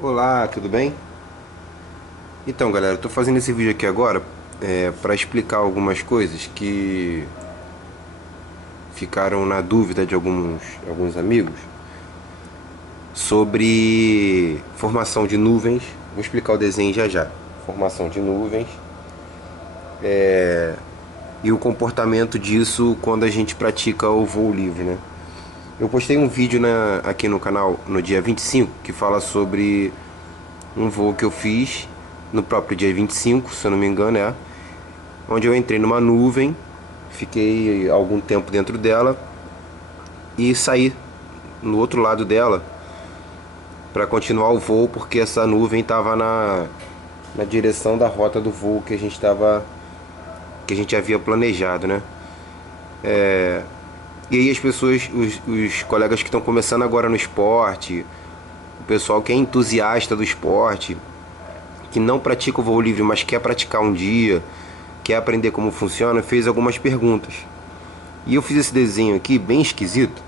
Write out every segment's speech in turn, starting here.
Olá, tudo bem? Então, galera, eu tô fazendo esse vídeo aqui agora para explicar algumas coisas que ficaram na dúvida de alguns amigos sobre formação de nuvens. Vou explicar o desenho já já. Formação de nuvens e o comportamento disso quando a gente pratica o voo livre, né? Eu postei um vídeo aqui no canal no dia 25 que fala sobre um voo que eu fiz no próprio dia 25, se eu não me engano, onde eu entrei numa nuvem, fiquei algum tempo dentro dela e saí no outro lado dela para continuar o voo, porque essa nuvem estava na direção da rota do voo que a gente havia planejado, né? E aí as pessoas, os colegas que estão começando agora no esporte, o pessoal que é entusiasta do esporte, que não pratica o voo livre, mas quer praticar um dia, quer aprender como funciona, fez algumas perguntas. E eu fiz esse desenho aqui bem esquisito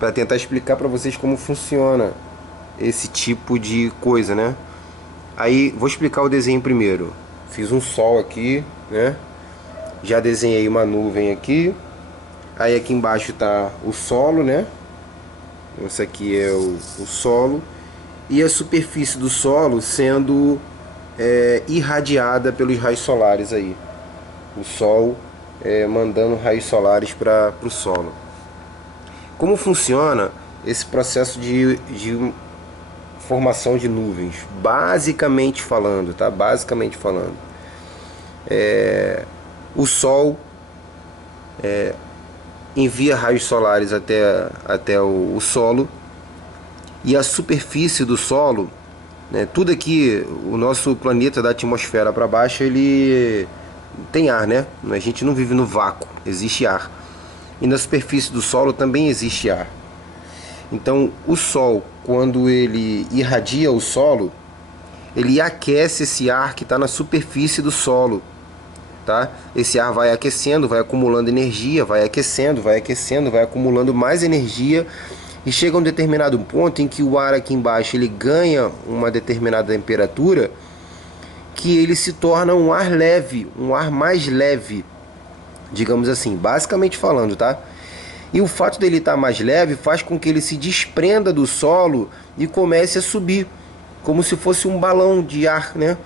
para tentar explicar para vocês como funciona esse tipo de coisa, né? Aí vou explicar o desenho primeiro. Fiz um sol aqui, né? Já desenhei uma nuvem aqui. Aí aqui embaixo tá o solo, né? Esse aqui é o solo. E a superfície do solo sendo irradiada pelos raios solares aí. O sol mandando raios solares para o solo. Como funciona esse processo de formação de nuvens? Basicamente falando, tá? Basicamente falando, o sol envia raios solares até o solo, e a superfície do solo, né, tudo aqui, o nosso planeta da atmosfera para baixo, ele tem ar, né? A gente não vive no vácuo, existe ar. E na superfície do solo também existe ar. Então, o Sol, quando ele irradia o solo, ele aquece esse ar que está na superfície do solo, tá? Esse ar vai aquecendo, vai acumulando energia, vai aquecendo, vai acumulando mais energia, e chega a um determinado ponto em que o ar aqui embaixo ele ganha uma determinada temperatura, que ele se torna um ar leve, um ar mais leve, digamos assim, basicamente falando, tá? E o fato dele estar mais leve faz com que ele se desprenda do solo e comece a subir, como se fosse um balão de ar, né?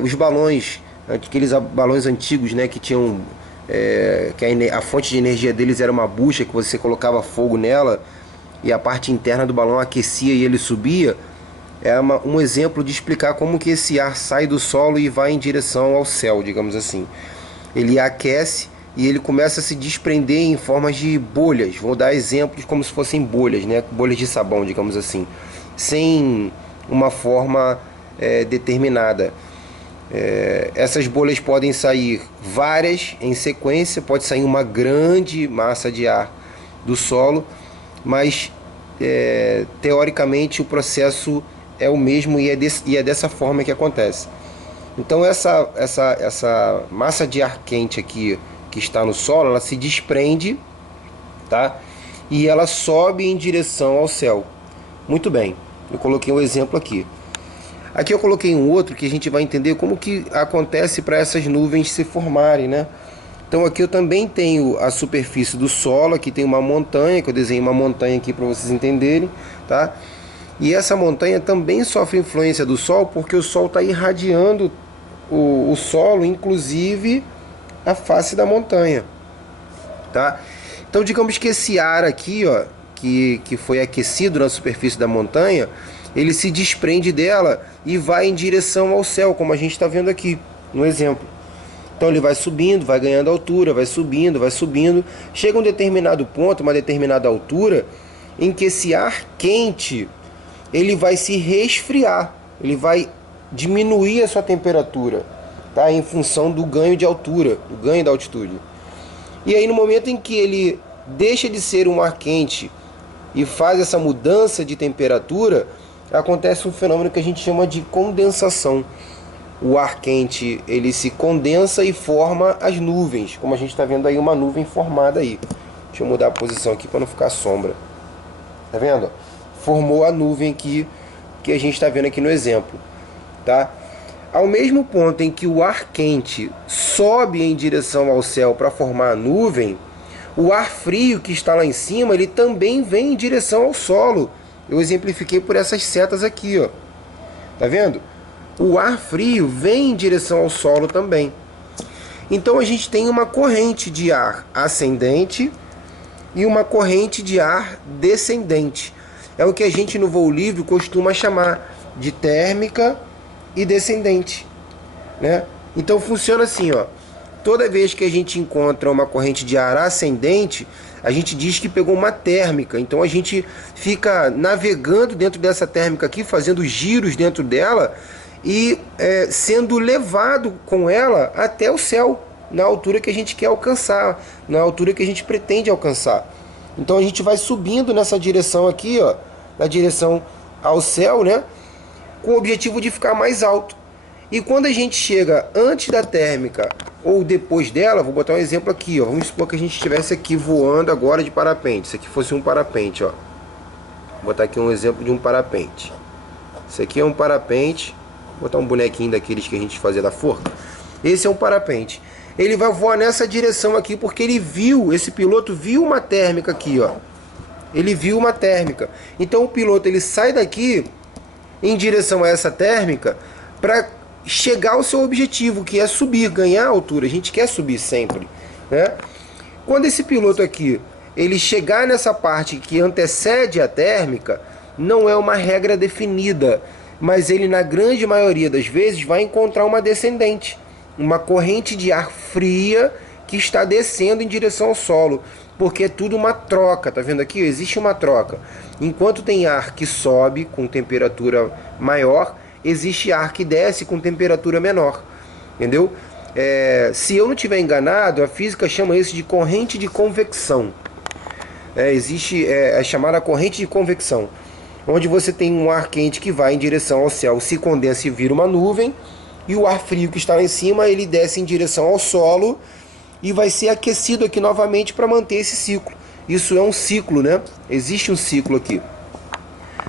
Os balões, aqueles balões antigos, né, que tinham que a fonte de energia deles era uma bucha que você colocava fogo nela e a parte interna do balão aquecia e ele subia. Um exemplo de explicar como que esse ar sai do solo e vai em direção ao céu, digamos assim. Ele aquece e ele começa a se desprender em formas de bolhas. Vou dar exemplos como se fossem bolhas, né? Bolhas de sabão, digamos assim, sem uma forma determinada. Essas bolhas podem sair várias em sequência, pode sair uma grande massa de ar do solo, mas teoricamente o processo é o mesmo, e é dessa forma que acontece. Então essa massa de ar quente aqui que está no solo, ela se desprende, tá? E ela sobe em direção ao céu. Muito bem, eu coloquei um exemplo aqui. Aqui eu coloquei um outro que a gente vai entender como que acontece para essas nuvens se formarem, né? Então aqui eu também tenho a superfície do solo, aqui tem uma montanha, que eu desenhei uma montanha aqui para vocês entenderem, tá? E essa montanha também sofre influência do Sol, porque o Sol está irradiando o solo, inclusive a face da montanha, tá? Então digamos que esse ar aqui, ó, que foi aquecido na superfície da montanha, ele se desprende dela e vai em direção ao céu, como a gente está vendo aqui no exemplo. Então ele vai subindo, vai ganhando altura, vai subindo. Chega um determinado ponto, uma determinada altura, em que esse ar quente ele vai se resfriar, ele vai diminuir a sua temperatura, tá? Em função do ganho de altura, do ganho da altitude. E aí no momento em que ele deixa de ser um ar quente e faz essa mudança de temperatura, acontece um fenômeno que a gente chama de condensação. O ar quente ele se condensa e forma as nuvens, como a gente está vendo aí, uma nuvem formada aí. Deixa eu mudar a posição aqui para não ficar sombra. Tá vendo? Formou a nuvem aqui que a gente está vendo aqui no exemplo, tá? Ao mesmo ponto em que o ar quente sobe em direção ao céu para formar a nuvem, o ar frio que está lá em cima, ele também vem em direção ao solo. Eu exemplifiquei por essas setas aqui, ó. Tá vendo? O ar frio vem em direção ao solo também. Então a gente tem uma corrente de ar ascendente e uma corrente de ar descendente. É o que a gente no voo livre costuma chamar de térmica e descendente, né? Então funciona assim, ó. Toda vez que a gente encontra uma corrente de ar ascendente, a gente diz que pegou uma térmica. Então a gente fica navegando dentro dessa térmica aqui, fazendo giros dentro dela e sendo levado com ela até o céu, na altura que a gente quer alcançar, na altura que a gente pretende alcançar. Então a gente vai subindo nessa direção aqui, ó, na direção ao céu, né? Com o objetivo de ficar mais alto. E quando a gente chega antes da térmica ou depois dela, vou botar um exemplo aqui, ó. Vamos supor que a gente estivesse aqui voando agora de parapente. Isso aqui fosse um parapente, ó. Vou botar aqui um exemplo de um parapente. Isso aqui é um parapente. Vou botar um bonequinho daqueles que a gente fazia da forca. Esse é um parapente. Ele vai voar nessa direção aqui porque ele viu, esse piloto viu uma térmica aqui, ó. Ele viu uma térmica. Então o piloto ele sai daqui em direção a essa térmica para chegar ao seu objetivo, que é subir, ganhar altura. A gente quer subir sempre, né? Quando esse piloto aqui ele chegar nessa parte que antecede a térmica, não é uma regra definida, mas ele na grande maioria das vezes vai encontrar uma descendente, uma corrente de ar fria que está descendo em direção ao solo, porque é tudo uma troca, tá vendo aqui? Existe uma troca. Enquanto tem ar que sobe com temperatura maior, existe ar que desce com temperatura menor, entendeu? Se eu não estiver enganado, a física chama isso de corrente de convecção. Existe a chamada corrente de convecção, onde você tem um ar quente que vai em direção ao céu, se condensa e vira uma nuvem, e o ar frio que está lá em cima, ele desce em direção ao solo e vai ser aquecido aqui novamente para manter esse ciclo. Isso é um ciclo, né? Existe um ciclo aqui,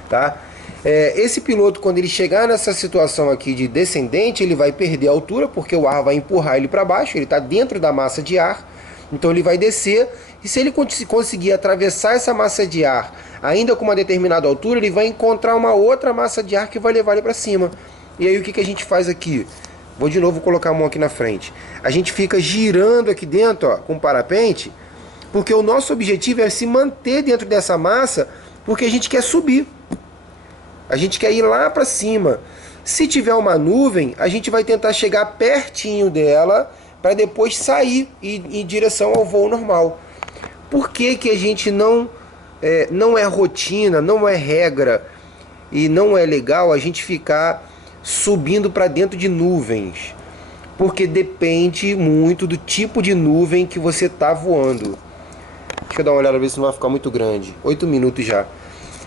tá? Esse piloto, quando ele chegar nessa situação aqui de descendente, ele vai perder a altura, porque o ar vai empurrar ele para baixo, ele está dentro da massa de ar, então ele vai descer, e se ele conseguir atravessar essa massa de ar, ainda com uma determinada altura, ele vai encontrar uma outra massa de ar que vai levar ele para cima. E aí o que a gente faz aqui? Vou de novo colocar a mão aqui na frente. A gente fica girando aqui dentro, ó, com o parapente, porque o nosso objetivo é se manter dentro dessa massa, porque a gente quer subir. A gente quer ir lá para cima. Se tiver uma nuvem, a gente vai tentar chegar pertinho dela para depois sair em direção ao voo normal. Por que a gente não é rotina, não é regra e não é legal a gente ficar subindo para dentro de nuvens? Porque depende muito do tipo de nuvem que você está voando. Deixa eu dar uma olhada, ver se não vai ficar muito grande. 8 minutos já.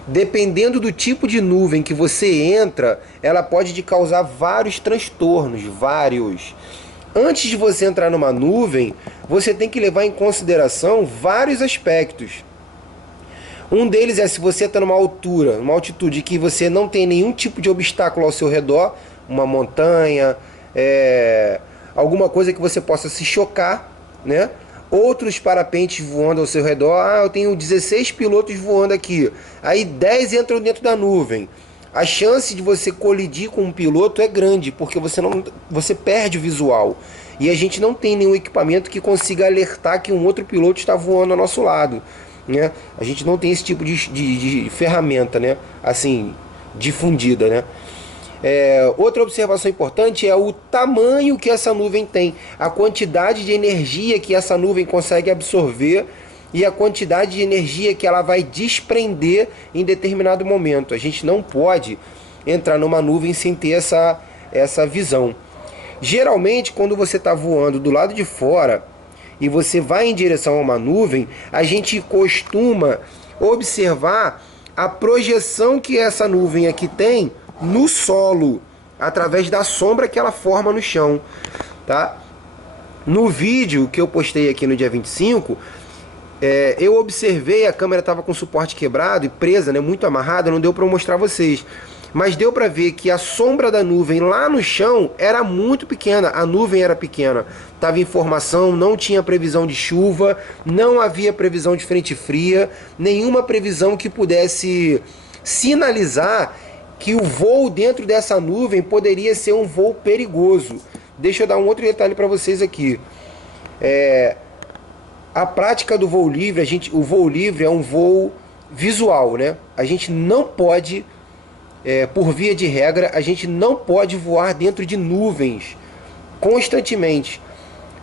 Dependendo do tipo de nuvem que você entra, ela pode te causar vários transtornos, vários. Antes de você entrar numa nuvem, você tem que levar em consideração vários aspectos. Um deles é se você está numa altura, numa altitude que você não tem nenhum tipo de obstáculo ao seu redor, uma montanha, alguma coisa que você possa se chocar, né? Outros parapentes voando ao seu redor. Eu tenho 16 pilotos voando aqui. Aí 10 entram dentro da nuvem. A chance de você colidir com um piloto é grande, porque você perde o visual. E a gente não tem nenhum equipamento que consiga alertar que um outro piloto está voando ao nosso lado, né? A gente não tem esse tipo de ferramenta, né? Assim, difundida, né? Outra observação importante é o tamanho que essa nuvem tem, a quantidade de energia que essa nuvem consegue absorver e a quantidade de energia que ela vai desprender em determinado momento. A gente não pode entrar numa nuvem sem ter essa visão. Geralmente, quando você está voando do lado de fora e você vai em direção a uma nuvem, a gente costuma observar a projeção que essa nuvem aqui tem no solo, através da sombra que ela forma no chão, tá? No vídeo que eu postei aqui no dia 25, eu observei, a câmera estava com suporte quebrado e presa, né, muito amarrada, não deu para eu mostrar vocês. mas deu para ver que a sombra da nuvem lá no chão era muito pequena, a nuvem era pequena. Estava em formação, não tinha previsão de chuva, não havia previsão de frente fria, nenhuma previsão que pudesse sinalizar que o voo dentro dessa nuvem poderia ser um voo perigoso. Deixa eu dar um outro detalhe para vocês aqui. A prática do voo livre, o voo livre é um voo visual, né? A gente não pode, por via de regra, a gente não pode voar dentro de nuvens constantemente.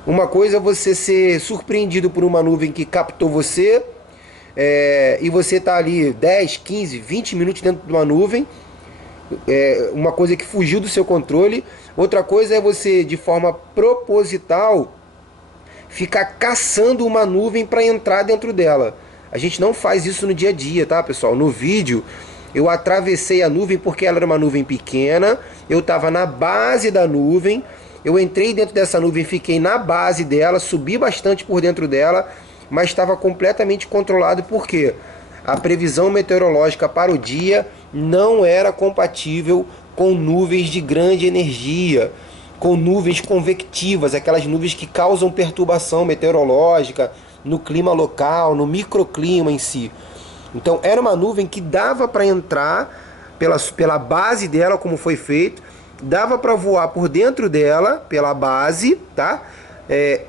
Uma coisa é você ser surpreendido por uma nuvem que captou você, e você está ali 10, 15, 20 minutos dentro de uma nuvem, uma coisa que fugiu do seu controle. Outra coisa é você, de forma proposital, ficar caçando uma nuvem para entrar dentro dela. A gente não faz isso no dia a dia, tá, pessoal? No vídeo eu atravessei a nuvem porque ela era uma nuvem pequena, eu estava na base da nuvem, eu entrei dentro dessa nuvem, fiquei na base dela, subi bastante por dentro dela, mas estava completamente controlado porque a previsão meteorológica para o dia não era compatível com nuvens de grande energia, com nuvens convectivas, aquelas nuvens que causam perturbação meteorológica no clima local, no microclima em si. Então era uma nuvem que dava para entrar pela base dela, como foi feito, dava para voar por dentro dela, pela base, tá?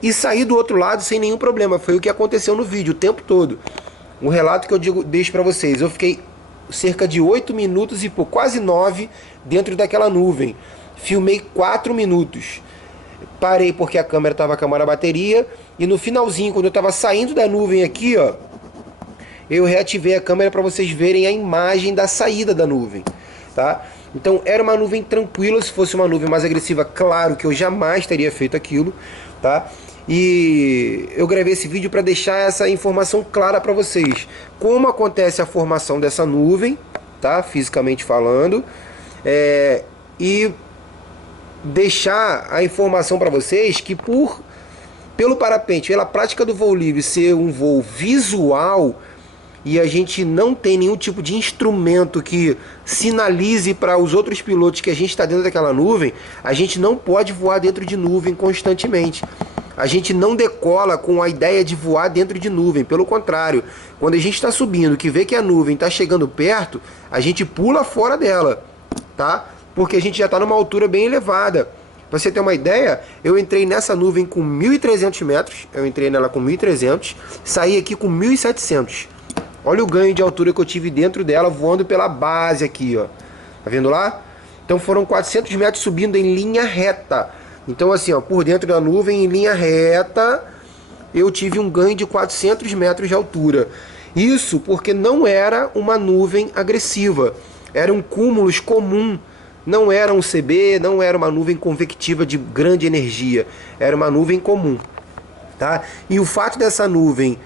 E sair do outro lado sem nenhum problema. Foi o que aconteceu no vídeo o tempo todo. Um relato que eu deixo para vocês. Eu fiquei cerca de 8 minutos e quase 9 dentro daquela nuvem. Filmei 4 minutos. Parei porque a câmera estava acabando a bateria. E no finalzinho, quando eu estava saindo da nuvem aqui, ó, eu reativei a câmera para vocês verem a imagem da saída da nuvem, tá? Então era uma nuvem tranquila. Se fosse uma nuvem mais agressiva, claro que eu jamais teria feito aquilo, tá? E eu gravei esse vídeo para deixar essa informação clara para vocês. Como acontece a formação dessa nuvem, tá? Fisicamente falando. E deixar a informação para vocês que pelo parapente, pela prática do voo livre ser um voo visual, e a gente não tem nenhum tipo de instrumento que sinalize para os outros pilotos que a gente está dentro daquela nuvem, a gente não pode voar dentro de nuvem constantemente. A gente não decola com a ideia de voar dentro de nuvem. Pelo contrário, quando a gente está subindo, que vê que a nuvem está chegando perto, a gente pula fora dela, tá? Porque a gente já está numa altura bem elevada. Pra você ter uma ideia, eu entrei nessa nuvem com 1.300 metros, eu entrei nela com 1.300, saí aqui com 1.700. Olha o ganho de altura que eu tive dentro dela, voando pela base aqui, ó. Tá vendo lá? Então foram 400 metros subindo em linha reta. Então assim, ó, por dentro da nuvem, em linha reta, eu tive um ganho de 400 metros de altura. Isso porque não era uma nuvem agressiva. Era um cúmulos comum. Não era um CB, não era uma nuvem convectiva de grande energia. Era uma nuvem comum, tá? E o fato dessa nuvem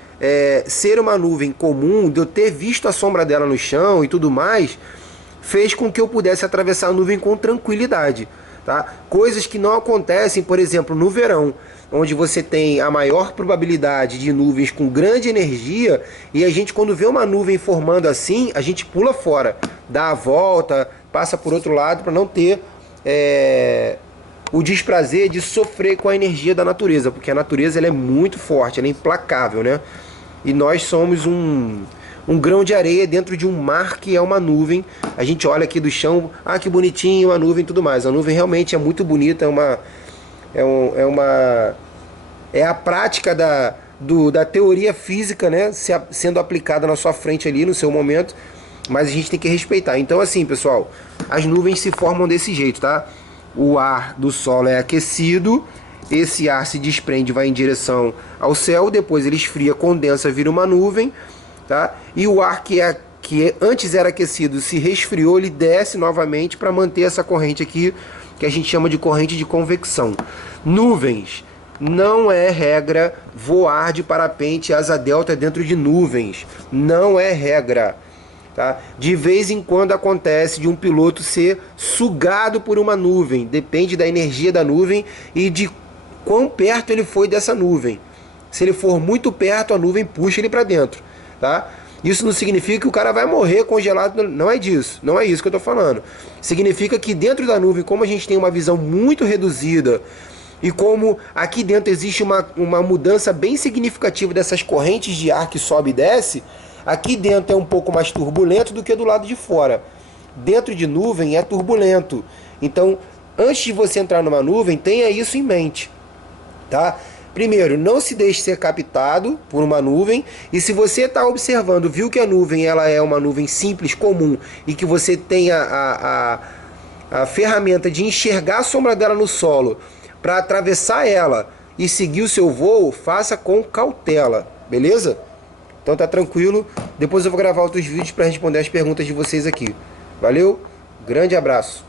ser uma nuvem comum, de eu ter visto a sombra dela no chão e tudo mais, fez com que eu pudesse atravessar a nuvem com tranquilidade, tá? Coisas que não acontecem, por exemplo, no verão, onde você tem a maior probabilidade de nuvens com grande energia, e a gente, quando vê uma nuvem formando assim, a gente pula fora, dá a volta, passa por outro lado para não ter o desprazer de sofrer com a energia da natureza, porque a natureza ela é muito forte, ela é implacável, né? E nós somos um grão de areia dentro de um mar que é uma nuvem. A gente olha aqui do chão, ah, que bonitinho, uma nuvem e tudo mais. A nuvem realmente é muito bonita, é a prática da teoria física, né, sendo aplicada na sua frente ali, no seu momento, mas a gente tem que respeitar. Então assim, pessoal, as nuvens se formam desse jeito, tá? O ar do solo é aquecido, esse ar se desprende, vai em direção ao céu, depois ele esfria, condensa, vira uma nuvem, tá? E o ar que antes era aquecido se resfriou, ele desce novamente para manter essa corrente aqui, que a gente chama de corrente de convecção. Nuvens. Não é regra voar de parapente asa delta dentro de nuvens. Não é regra. Tá? De vez em quando acontece de um piloto ser sugado por uma nuvem. Depende da energia da nuvem e de quão perto ele foi dessa nuvem. Se ele for muito perto, a nuvem puxa ele para dentro. Tá? Isso não significa que o cara vai morrer congelado, não é disso, não é isso que eu estou falando. Significa que dentro da nuvem, como a gente tem uma visão muito reduzida e como aqui dentro existe uma mudança bem significativa dessas correntes de ar que sobe e desce, aqui dentro é um pouco mais turbulento do que do lado de fora. Dentro de nuvem é turbulento. Então, antes de você entrar numa nuvem, tenha isso em mente, tá? Primeiro, não se deixe ser captado por uma nuvem. E se você está observando, viu que a nuvem ela é uma nuvem simples, comum, e que você tem a ferramenta de enxergar a sombra dela no solo para atravessar ela e seguir o seu voo, faça com cautela, beleza? Então tá tranquilo. Depois eu vou gravar outros vídeos para responder as perguntas de vocês aqui. Valeu, grande abraço.